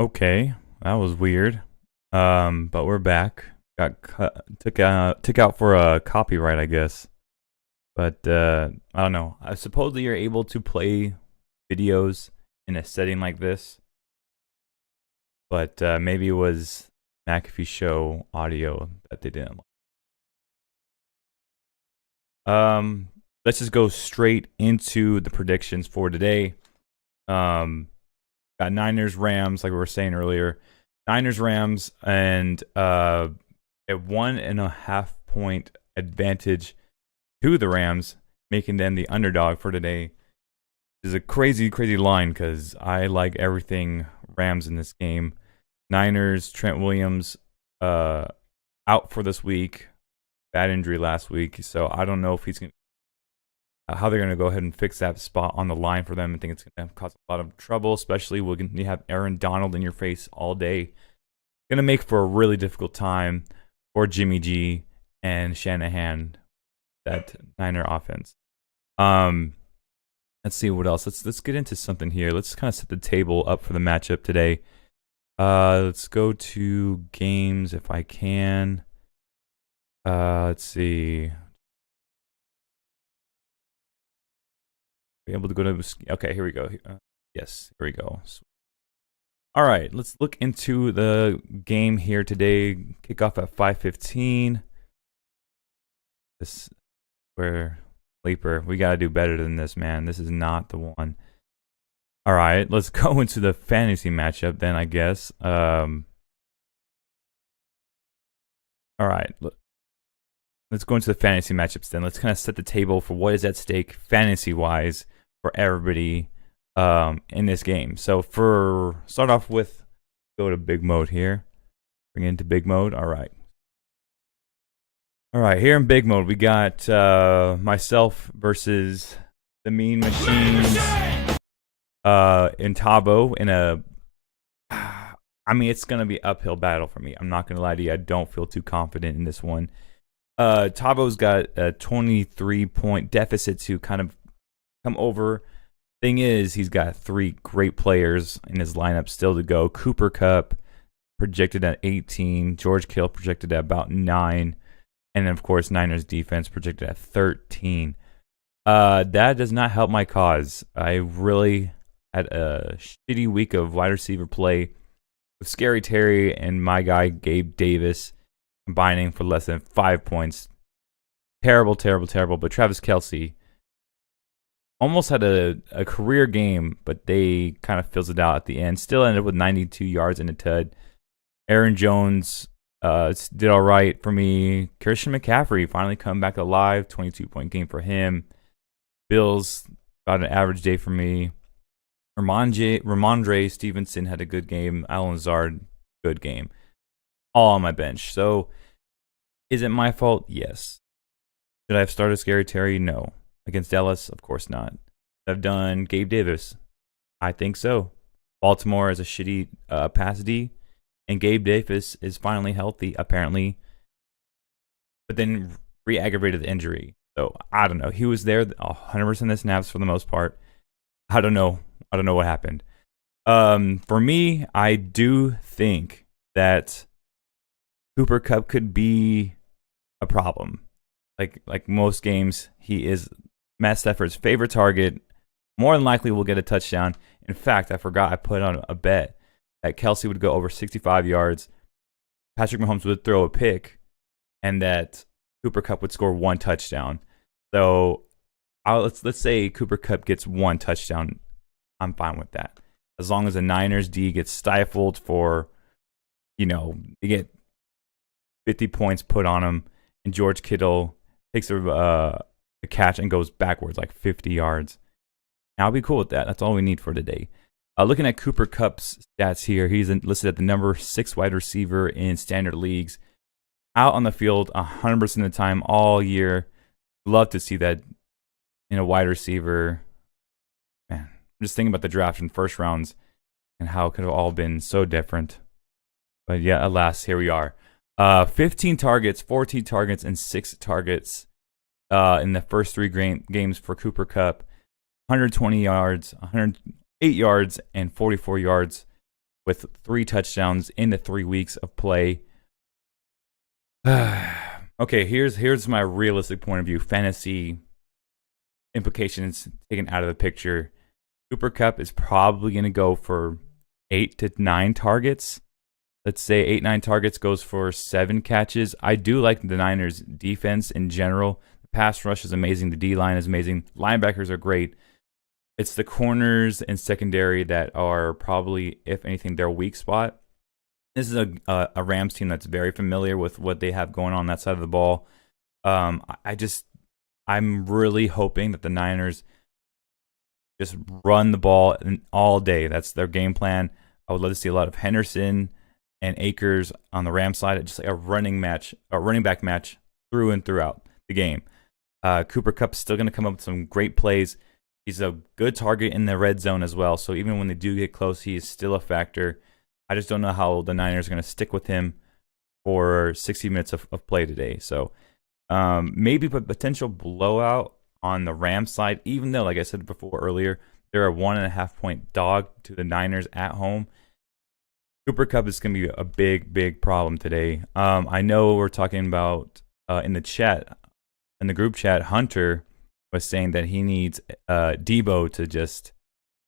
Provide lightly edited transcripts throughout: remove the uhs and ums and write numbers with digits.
Okay, that was weird. But we're back. Took out for a copyright, I guess. But I don't know. I supposedly you're able to play videos in a setting like this, but maybe it was McAfee show audio that they didn't like. Let's just go straight into the predictions for today. Got Niners Rams, like we were saying earlier. Niners Rams, and a 1.5 point advantage to the Rams, making them the underdog for today. This is a crazy, crazy line because I like everything Rams in this game. Niners, Trent Williams, out for this week. Bad injury last week, so I don't know if he's gonna how they're going to go ahead and fix that spot on the line for them. I think it's going to cause a lot of trouble, especially when you have Aaron Donald in your face all day. Going to make for a really difficult time for Jimmy G and Shanahan, that Niner offense. Let's see what else. Let's get into something here. Let's kind of set the table up for the matchup today. Let's go to games if I can. Let's see. Be able to go to. Okay, here we go. Yes, here we go. All right, let's look into the game here today. Kickoff at 5:15. This where sleeper. We gotta do better than this, man. This is not the one. All right, let's go into the fantasy matchup then, I guess. All right, let's go into the fantasy matchups then. Let's kind of set the table for what is at stake fantasy-wise for everybody in this game. So start off with, go to big mode here. Bring it into big mode. All right. All right, here in big mode, we got myself versus the Mean Machines in Tabo in a... I mean, it's going to be uphill battle for me. I'm not going to lie to you. I don't feel too confident in this one. Tabo's got a 23-point deficit to kind of come over. Thing is, he's got 3 great players in his lineup still to go. Cooper Kupp projected at 18. George Kittle projected at about 9. And then, of course, Niners defense projected at 13. That does not help my cause. I really had a shitty week of wide receiver play with Scary Terry and my guy Gabe Davis combining for less than 5 points. Terrible, terrible, terrible. But Travis Kelce almost had a career game, but they kind of fizzled out at the end. Still ended up with 92 yards and a tud. Aaron Jones did all right for me. Christian McCaffrey finally come back alive. 22-point game for him. Bills got an average day for me. Ramondre Stevenson had a good game. Alan Lazard, good game. All on my bench. So, is it my fault? Yes. Should I have started Scary Terry? No. Against Dallas? Of course not. I've done Gabe Davis. I think so. Baltimore is a shitty pass D, and Gabe Davis is finally healthy, apparently, but then re-aggravated the injury. So, I don't know. He was there 100% of the snaps for the most part. I don't know. I don't know what happened. For me, I do think that Cooper Kupp could be a problem. Like most games, he is Matt Stafford's favorite target. More than likely will get a touchdown. In fact, I forgot I put on a bet that Kelce would go over 65 yards, Patrick Mahomes would throw a pick, and that Cooper Kupp would score 1 touchdown. So let's say Cooper Kupp gets 1 touchdown. I'm fine with that. As long as the Niners D gets stifled for, they get 50 points put on him, and George Kittle takes a catch and goes backwards like 50 yards. I'll be cool with that. That's all we need for today. Looking at Cooper Kupp's stats here, he's listed at the number 6 wide receiver in standard leagues. Out on the field 100% of the time all year. Love to see that in a wide receiver. Man, I'm just thinking about the draft in first rounds and how it could have all been so different. But yeah, alas, here we are. 15 targets, 14 targets, and 6 targets in the first 3 games for Cooper Kupp. 120 yards, 108 yards, and 44 yards with 3 touchdowns in the 3 weeks of play. Okay, here's my realistic point of view. Fantasy implications taken out of the picture. Cooper Kupp is probably going to go for 8 to 9 targets. Let's say 8, 9 targets, goes for 7 catches. I do like the Niners defense in general. The pass rush is amazing. The D-line is amazing. Linebackers are great. It's the corners and secondary that are probably, if anything, their weak spot. This is a Rams team that's very familiar with what they have going on that side of the ball. I'm really hoping that the Niners just run the ball all day. That's their game plan. I would love to see a lot of Henderson and Akers on the Rams side, just like a running back match through and throughout the game. Cooper Kupp is still going to come up with some great plays. He's a good target in the red zone as well. So even when they do get close, he is still a factor. I just don't know how the Niners are going to stick with him for 60 minutes of play today. So maybe a potential blowout on the Rams side, even though, like I said before earlier, they're a 1.5 point dog to the Niners at home. Cooper Kupp is going to be a big, big problem today. I know we're talking about in the chat, in the group chat, Hunter was saying that he needs Debo to just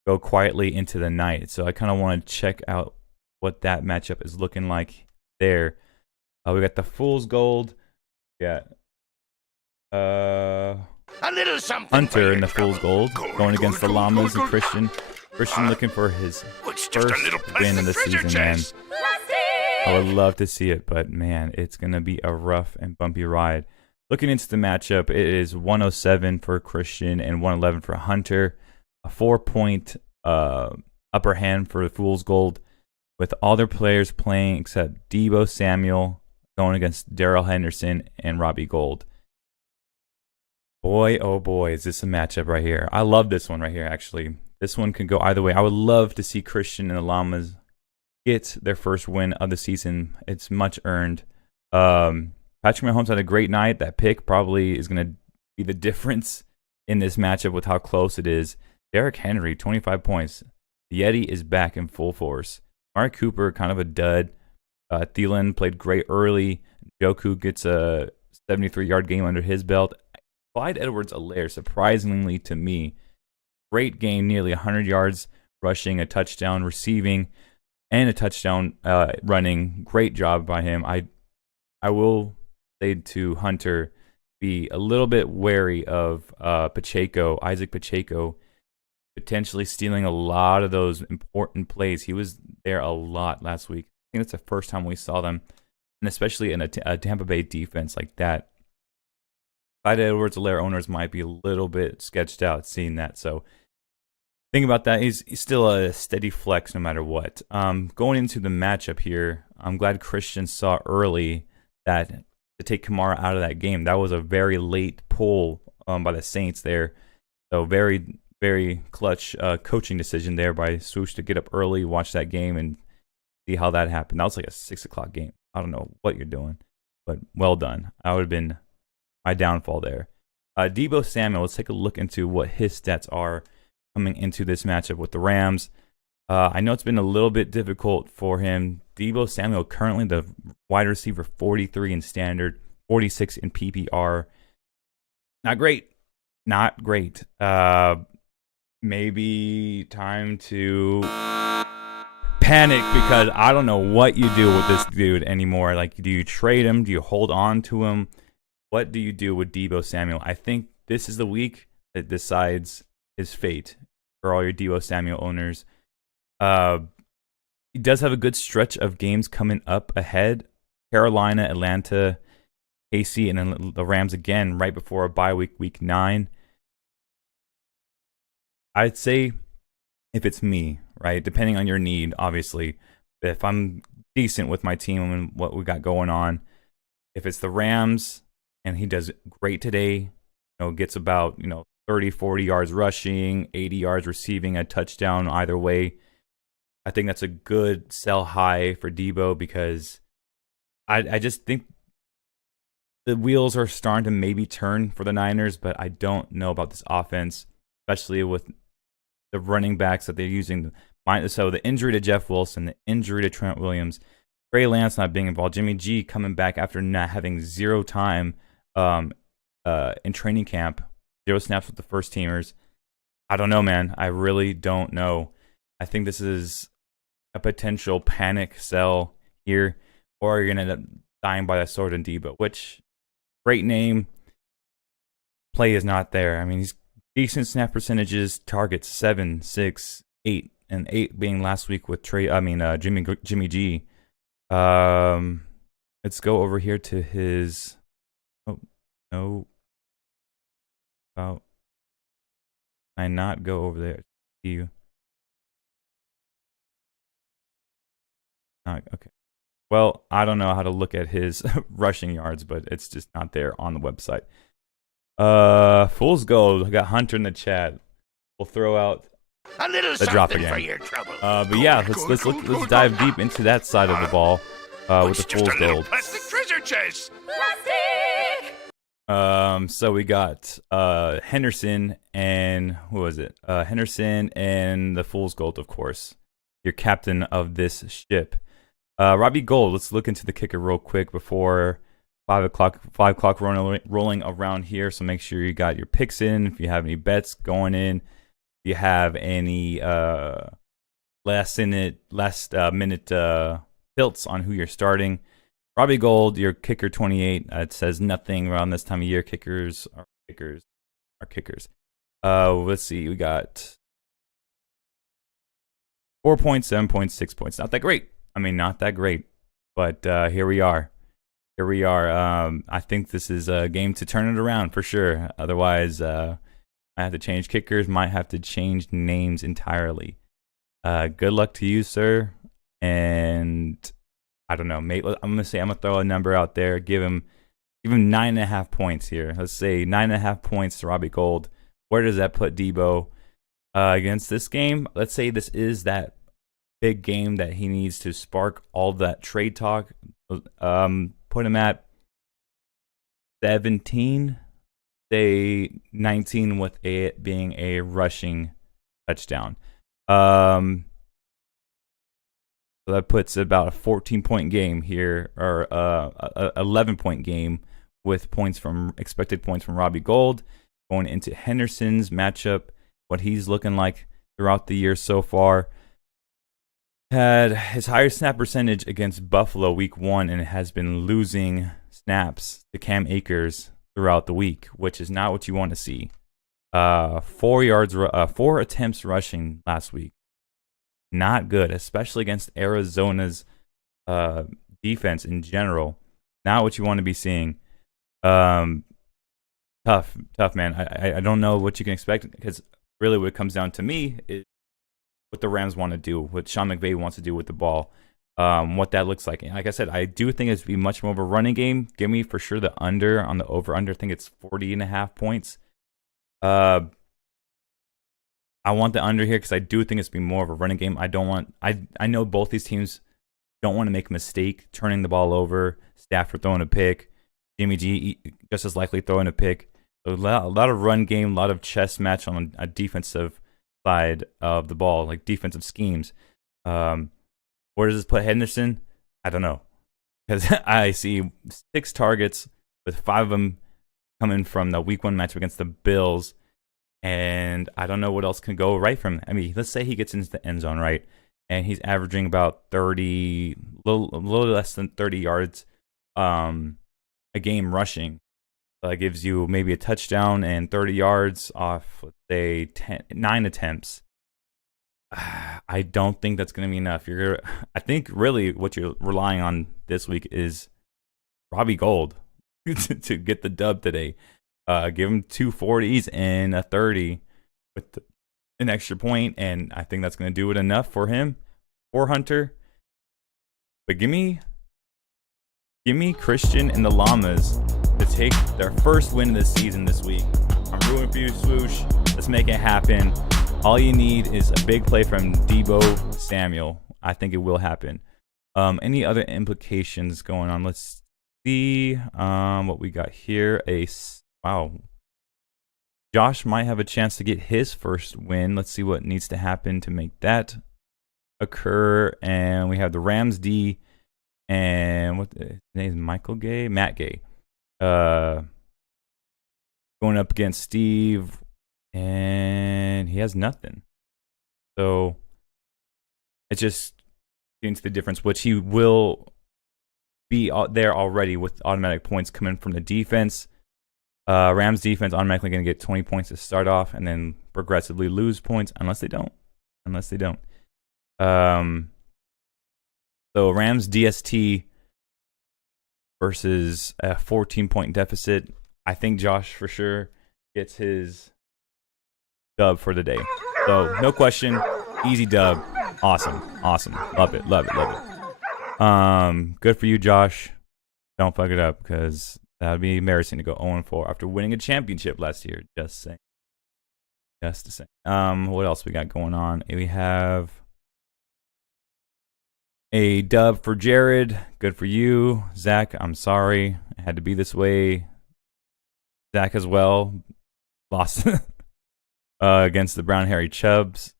go quietly into the night. So I kind of want to check out what that matchup is looking like there. We got the Fool's Gold. Yeah. A little something Hunter in the Fool's Gold going against the Llamas and Christian. Christian looking for his first win of the season, man. I would love to see it, but man, it's going to be a rough and bumpy ride. Looking into the matchup, it is 107 for Christian and 111 for Hunter. A 4-point upper hand for the Fool's Gold, with all their players playing except Debo Samuel going against Darrell Henderson and Robbie Gould. Boy, oh boy, is this a matchup right here. I love this one right here, actually. This one can go either way. I would love to see Christian and the Llamas get their first win of the season. It's much earned. Patrick Mahomes had a great night. That pick probably is going to be the difference in this matchup with how close it is. Derrick Henry, 25 points. The Yeti is back in full force. Amari Cooper, kind of a dud. Thielen played great early. Joku gets a 73-yard game under his belt. Clyde Edwards-Helaire, surprisingly to me, great game, nearly 100 yards rushing, a touchdown receiving, and a touchdown running. Great job by him. I will say to Hunter, be a little bit wary of Isaac Pacheco, potentially stealing a lot of those important plays. He was there a lot last week. I think it's the first time we saw them, and especially in a Tampa Bay defense like that. Clyde Edwards-Helaire owners might be a little bit sketched out seeing that. So think about that. He's still a steady flex no matter what. Going into the matchup here, I'm glad Christian saw early that to take Kamara out of that game. That was a very late pull by the Saints there. So very, very clutch coaching decision there by Swoosh to get up early, watch that game, and see how that happened. That was like a 6 o'clock game. I don't know what you're doing, but well done. I would have been my downfall there. Debo Samuel, let's take a look into what his stats are coming into this matchup with the Rams. I know it's been a little bit difficult for him. Debo Samuel currently the wide receiver 43 in standard, 46 in PPR. Not great. Not great. Maybe time to panic, because I don't know what you do with this dude anymore. Like, do you trade him? Do you hold on to him? What do you do with Debo Samuel? I think this is the week that decides his fate for all your Debo Samuel owners. He does have a good stretch of games coming up ahead. Carolina, Atlanta, KC, and then the Rams again right before a bye week, week 9. I'd say if it's me, right, depending on your need, obviously, if I'm decent with my team and what we got going on, if it's the Rams and he does great today, gets about, 30, 40 yards rushing, 80 yards receiving, a touchdown either way, I think that's a good sell high for Debo, because I just think the wheels are starting to maybe turn for the Niners, but I don't know about this offense, especially with the running backs that they're using. So the injury to Jeff Wilson, the injury to Trent Williams, Trey Lance not being involved, Jimmy G coming back after not having zero time in training camp, 0 snaps with the first teamers. I don't know, man. I really don't know. I think this is a potential panic sell here, or you're going to end up dying by the sword in Debo, which, great name. Play is not there. I mean, he's decent snap percentages, targets 7, 6, 8, and 8 being last week with Jimmy G. Let's go over here to his. Oh no! About I not go over there. You. Okay. Well, I don't know how to look at his rushing yards, but it's just not there on the website. Fool's Gold. I got Hunter in the chat. We'll throw out a little the drop again. For your trouble. But yeah, let's dive deep into that side of the ball with the Fool's Gold. Plastic treasure chest. Plastic. So we got Henderson and who was it? Henderson and the Fool's Gold, of course. Your captain of this ship. Robbie Gold. Let's look into the kicker real quick before 5 o'clock rolling around here. So make sure you got your picks in. If you have any bets going in, if you have any last minute tilts on who you're starting. Robbie Gold, your kicker 28. It says nothing around this time of year. Kickers are kickers. Let's see. We got 4 points, 7 points, 6 points. Not that great. I mean, not that great. But here we are. I think this is a game to turn it around for sure. Otherwise, I have to change kickers. Might have to change names entirely. Good luck to you, sir. And I don't know. Mate, I'm gonna throw a number out there. Give him 9.5 points here. Let's say 9.5 points to Robbie Gold. Where does that put Debo against this game? Let's say this is that big game that he needs to spark all that trade talk. Put him at 17, say 19 with it being a rushing touchdown. So that puts about a 14-point game here, or a 11-point game with expected points from Robbie Gold. Going into Henderson's matchup, what he's looking like throughout the year so far. Had his higher snap percentage against Buffalo week 1 and has been losing snaps to Cam Akers throughout the week, which is not what you want to see. 4 attempts rushing last week. Not good, especially against Arizona's defense in general. Not what you want to be seeing. Tough, man. I don't know what you can expect, because really what it comes down to me is what the Rams want to do, what Sean McVay wants to do with the ball, what that looks like. And like I said, I do think it's be much more of a running game. Give me for sure the under on the over-under. I think it's 40.5 points. I want the under here because I do think it's be more of a running game. I know both these teams don't want to make a mistake turning the ball over. Stafford throwing a pick. Jimmy G just as likely throwing a pick. So a lot of run game, a lot of chess match on a defensive side of the ball, like defensive schemes. Where does this put Henderson? I don't know, because I see 6 targets with 5 of them coming from the week 1 matchup against the Bills, and I don't know what else can go right from. I mean, let's say he gets into the end zone, right, and he's averaging about 30, a little less than 30 yards a game rushing. That gives you maybe a touchdown and 30 yards off, let's say, 9 attempts. I don't think that's going to be enough. I think really what you're relying on this week is Robbie Gold to get the dub today. Give him 2 40s and a 30 with an extra point, and I think that's going to do it enough for him, for Hunter. But give me Christian and the Llamas to take their first win of the season this week. I'm rooting for you, Swoosh. Let's make it happen. All you need is a big play from Debo Samuel. I think it will happen. Any other implications going on? Let's see what we got here. Wow. Josh might have a chance to get his first win. Let's see what needs to happen to make that occur, and we have the Rams D and what his name is Matt Gay, going up against Steve, and he has nothing. So it's just getting to the difference, which he will be there already with automatic points coming from the defense. Rams defense automatically going to get 20 points to start off, and then progressively lose points unless they don't. So Rams DST versus a 14-point deficit. I think Josh for sure gets his dub for the day. So no question, easy dub. Awesome. Love it. Good for you, Josh. Don't fuck it up, because that would be embarrassing to go 0-4 after winning a championship last year. Just saying. What else we got going on? We have a dub for Jared. Good for you. Zach, I'm sorry. It had to be this way. Zach as well. Lost against the Brown Hairy Chubs.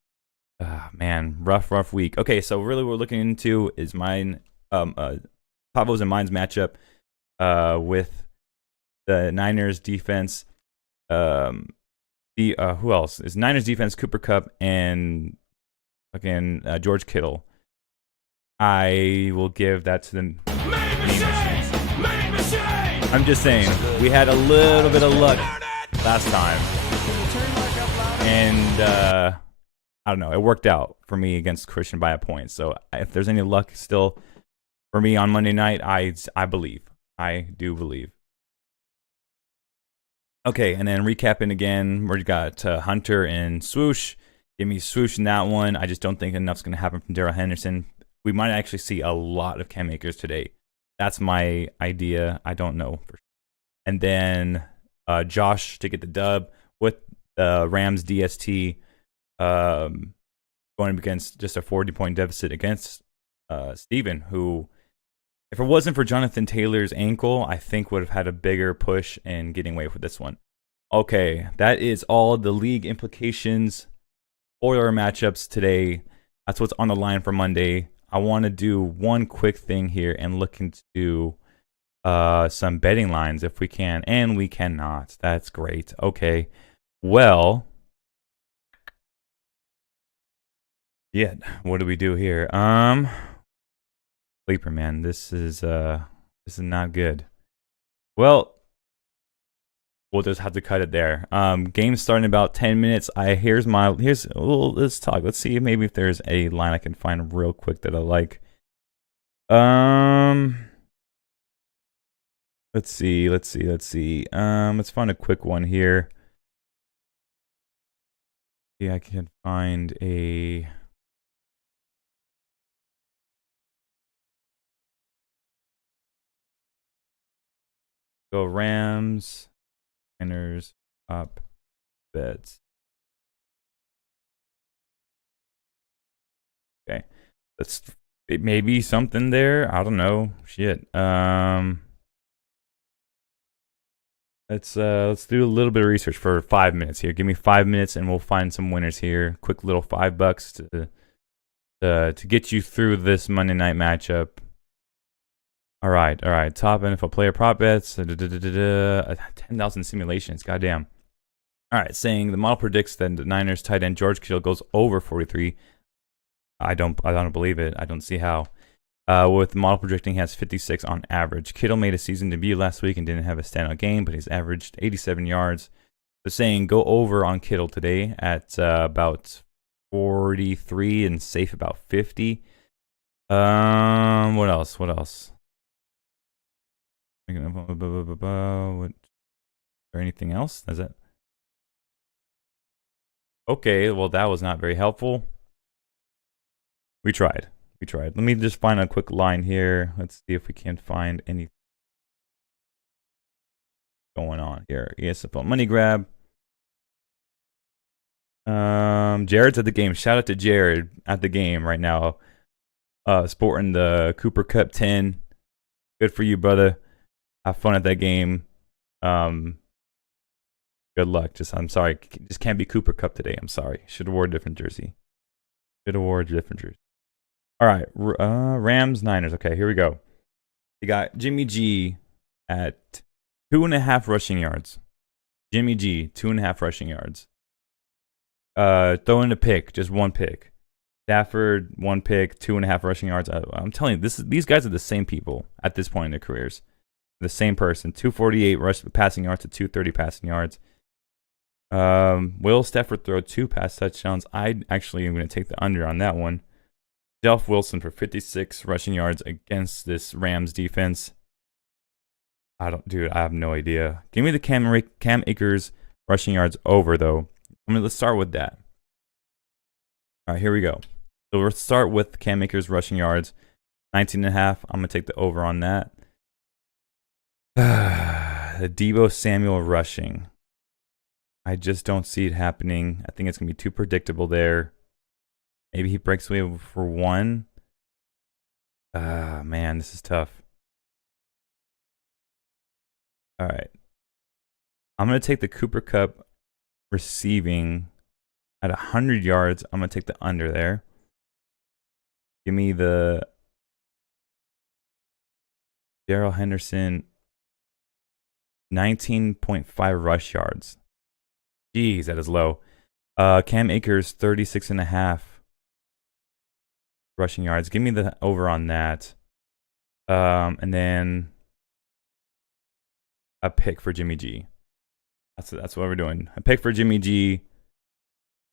Man, rough week. Okay, so really what we're looking into is mine, Pavo's and mine's matchup with the Niners defense. Who else? Is Niners defense, Cooper Kupp, and fucking George Kittle. I will give that to the Main Machine. I'm just saying, we had a little bit of luck last time. And I don't know, it worked out for me against Christian by a point. So if there's any luck still for me on Monday night, I believe. I do believe. Okay, and then recapping again, we got Hunter and Swoosh. Give me Swoosh in that one. I just don't think enough's going to happen from Darrell Henderson. We might actually see a lot of Cam Akers today. That's my idea. I don't know for sure. And then Josh to get the dub with the Rams DST going against just a 40-point deficit against Steven, who, if it wasn't for Jonathan Taylor's ankle, I think would have had a bigger push in getting away with this one. Okay, that is all the league implications for our matchups today. That's what's on the line for Monday. I want to do one quick thing here and look into some betting lines if we can, and we cannot. That's great. Okay, well, yeah, what do we do here? Sleeper, man, this is not good. Well, we'll just have to cut it there. Game's starting in about 10 minutes. Let's talk. Let's see maybe if there's a line I can find real quick that I like. Let's see. Let's find a quick one here. Yeah, I can find a. Go Rams, Niners, up, bets. Okay, it may be something there. I don't know. Shit. Let's do a little bit of research for 5 minutes here. Give me 5 minutes, and we'll find some winners here. Quick little $5 to get you through this Monday night matchup. All right. Top NFL player prop bets. 10,000 simulations. Goddamn. All right. Saying the model predicts that the Niners tight end George Kittle goes over 43. I don't believe it. I don't see how. With the model predicting he has 56 on average. Kittle made a season debut last week and didn't have a standout game, but he's averaged 87 yards. So saying go over on Kittle today at about 43 and safe about 50. What else? What? Is there anything else? Is it? Okay, well, that was not very helpful. We tried. Let me just find a quick line here. Let's see if we can find anything going on here. ESFFL money grab. Jared's at the game. Shout out to Jared at the game right now. Sporting the Cooper Kupp 10. Good for you, brother. Have fun at that game. Good luck. I'm sorry. Just can't be Cooper Kupp today. I'm sorry. Should have wore a different jersey. All right, Rams, Niners. Okay, here we go. You got Jimmy G at 2.5 rushing yards. Jimmy G, 2.5 rushing yards. Throwing a pick, just one pick. Stafford, one pick, 2.5 rushing yards. I'm telling you, these guys are the same people at this point in their careers. The same person. 248 passing yards to 230 passing yards. Will Stafford throw 2 pass touchdowns? I actually am going to take the under on that one. Jeff Wilson for 56 rushing yards against this Rams defense. I have no idea. Give me the Cam Akers rushing yards over, though. Let's start with that. All right, here we go. So we'll start with Cam Akers rushing yards. 19.5. I'm going to take the over on that. The Deebo Samuel rushing. I just don't see it happening. I think it's going to be too predictable there. Maybe he breaks away for 1. Man, this is tough. All right. I'm going to take the Cooper Kupp receiving at 100 yards. I'm going to take the under there. Give me the Darrell Henderson 19.5 rush yards. Jeez, that is low. Cam Akers 36.5 rushing yards. Give me the over on that. And then a pick for Jimmy G. That's what we're doing. A pick for Jimmy G.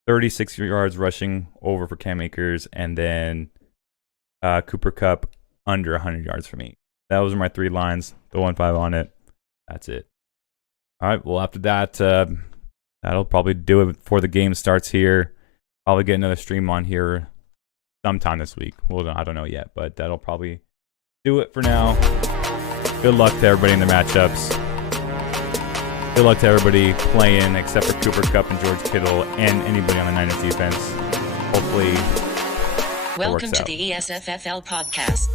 36 yards rushing over for Cam Akers, and then Cooper Kupp under 100 yards for me. Those are my 3 lines. The 1-5 on it. That's it. All right. Well, after that, that'll probably do it before the game starts here. Probably get another stream on here sometime this week. Well, I don't know yet, but that'll probably do it for now. Good luck to everybody in the matchups. Good luck to everybody playing except for Cooper Kupp and George Kittle and anybody on the Niners defense. Hopefully, Welcome to the ESFFL podcast.